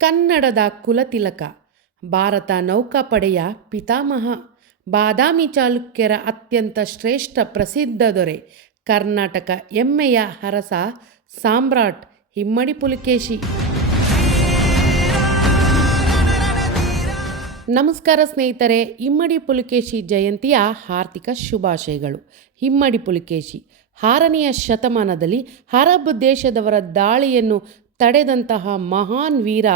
ಕನ್ನಡದ ಕುಲತಿಲಕ, ಭಾರತ ನೌಕಾಪಡೆಯ ಪಿತಾಮಹ, ಬಾದಾಮಿ ಚಾಲುಕ್ಯರ ಅತ್ಯಂತ ಶ್ರೇಷ್ಠ ಪ್ರಸಿದ್ಧ ದೊರೆ, ಕರ್ನಾಟಕ ಹೆಮ್ಮೆಯ ಅರಸ ಸಾಮ್ರಾಟ್ ಇಮ್ಮಡಿ ಪುಲಿಕೇಶಿ. ನಮಸ್ಕಾರ ಸ್ನೇಹಿತರೆ, ಇಮ್ಮಡಿ ಪುಲಿಕೇಶಿ ಜಯಂತಿಯ ಹಾರ್ದಿಕ ಶುಭಾಶಯಗಳು. ಇಮ್ಮಡಿ ಪುಲಿಕೇಶಿ 6ನೆಯ ಶತಮಾನದಲ್ಲಿ ಅರಬ್ ದೇಶದವರ ದಾಳಿಯನ್ನು ತಡೆದಂತಹ ಮಹಾನ್ ವೀರ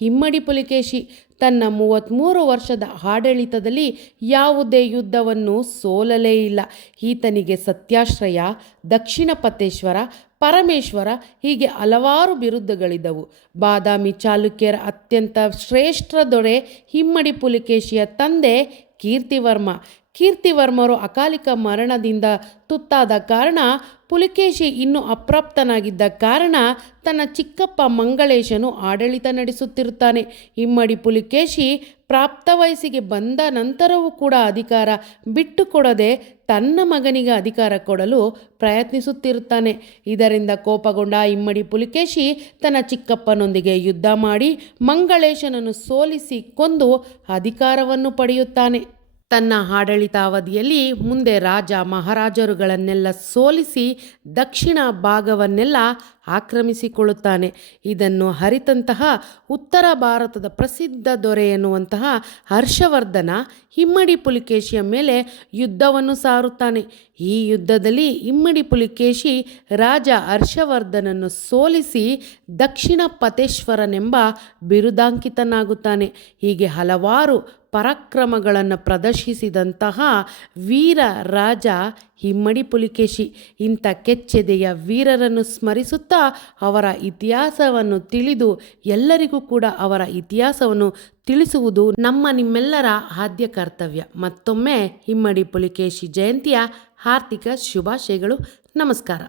ಇಮ್ಮಡಿ ಪುಲಿಕೇಶಿ. ತನ್ನ 33 ವರ್ಷದ ಆಡಳಿತದಲ್ಲಿ ಯಾವುದೇ ಯುದ್ಧವನ್ನು ಸೋಲಲೇ ಇಲ್ಲ. ಈತನಿಗೆ ಸತ್ಯಾಶ್ರಯ, ದಕ್ಷಿಣಪಥೇಶ್ವರ, ಪರಮೇಶ್ವರ ಹೀಗೆ ಹಲವಾರು ಬಿರುದುಗಳಿದ್ದವು. ಬಾದಾಮಿ ಚಾಲುಕ್ಯರ ಅತ್ಯಂತ ಶ್ರೇಷ್ಠ ದೊರೆ ಇಮ್ಮಡಿ ಪುಲಿಕೇಶಿಯ ತಂದೆ ಕೀರ್ತಿವರ್ಮ. ಕೀರ್ತಿವರ್ಮರು ಅಕಾಲಿಕ ಮರಣದಿಂದ ತುತ್ತಾದ ಕಾರಣ ಪುಲಿಕೇಶಿ ಇನ್ನೂ ಅಪ್ರಾಪ್ತನಾಗಿದ್ದ ಕಾರಣ ತನ್ನ ಚಿಕ್ಕಪ್ಪ ಮಂಗಳೇಶನು ಆಡಳಿತ ನಡೆಸುತ್ತಿರುತ್ತಾನೆ. ಇಮ್ಮಡಿ ಪುಲಿಕೇಶಿ ಪ್ರಾಪ್ತ ವಯಸ್ಸಿಗೆ ಬಂದ ನಂತರವೂ ಕೂಡ ಅಧಿಕಾರ ಬಿಟ್ಟುಕೊಡದೆ ತನ್ನ ಮಗನಿಗೆ ಅಧಿಕಾರ ಕೊಡಲು ಪ್ರಯತ್ನಿಸುತ್ತಿರುತ್ತಾನೆ. ಇದರಿಂದ ಕೋಪಗೊಂಡ ಇಮ್ಮಡಿ ಪುಲಿಕೇಶಿ ತನ್ನ ಚಿಕ್ಕಪ್ಪನೊಂದಿಗೆ ಯುದ್ಧ ಮಾಡಿ ಮಂಗಳೇಶನನ್ನು ಸೋಲಿಸಿ ಕೊಂದು ಅಧಿಕಾರವನ್ನು ಪಡೆಯುತ್ತಾನೆ. ತನ್ನ ಆಡಳಿತಾವಧಿಯಲ್ಲಿ ಮುಂದೆ ರಾಜ ಮಹಾರಾಜರುಗಳನ್ನೆಲ್ಲ ಸೋಲಿಸಿ ದಕ್ಷಿಣ ಭಾಗವನ್ನೆಲ್ಲ ಆಕ್ರಮಿಸಿಕೊಳ್ಳುತ್ತಾನೆ. ಇದನ್ನು ಅರಿತಂತಹ ಉತ್ತರ ಭಾರತದ ಪ್ರಸಿದ್ಧ ದೊರೆ ಎನ್ನುವಂತಹ ಹರ್ಷವರ್ಧನ ಇಮ್ಮಡಿ ಪುಲಿಕೇಶಿಯ ಮೇಲೆ ಯುದ್ಧವನ್ನು ಸಾರುತ್ತಾನೆ. ಈ ಯುದ್ಧದಲ್ಲಿ ಇಮ್ಮಡಿ ಪುಲಿಕೇಶಿ ರಾಜ ಹರ್ಷವರ್ಧನನ್ನು ಸೋಲಿಸಿ ದಕ್ಷಿಣ ಪಥೇಶ್ವರನೆಂಬ ಬಿರುದಾಂಕಿತನಾಗುತ್ತಾನೆ. ಹೀಗೆ ಹಲವಾರು ಪರಾಕ್ರಮಗಳನ್ನು ಪ್ರದರ್ಶಿಸಿದಂತಹ ವೀರ ರಾಜ ಇಮ್ಮಡಿ ಪುಲಿಕೇಶಿ. ಇಂಥ ಕೆಚ್ಚೆದೆಯ ವೀರರನ್ನು ಸ್ಮರಿಸುತ್ತಾ ಅವರ ಇತಿಹಾಸವನ್ನು ತಿಳಿದು ಎಲ್ಲರಿಗೂ ಕೂಡ ಅವರ ಇತಿಹಾಸವನ್ನು ತಿಳಿಸುವುದು ನಿಮ್ಮೆಲ್ಲರ ಆದ್ಯ ಕರ್ತವ್ಯ. ಮತ್ತೊಮ್ಮೆ ಇಮ್ಮಡಿ ಪುಲಿಕೇಶಿ ಜಯಂತಿಯ ಹಾರ್ದಿಕ ಶುಭಾಶಯಗಳು. ನಮಸ್ಕಾರ.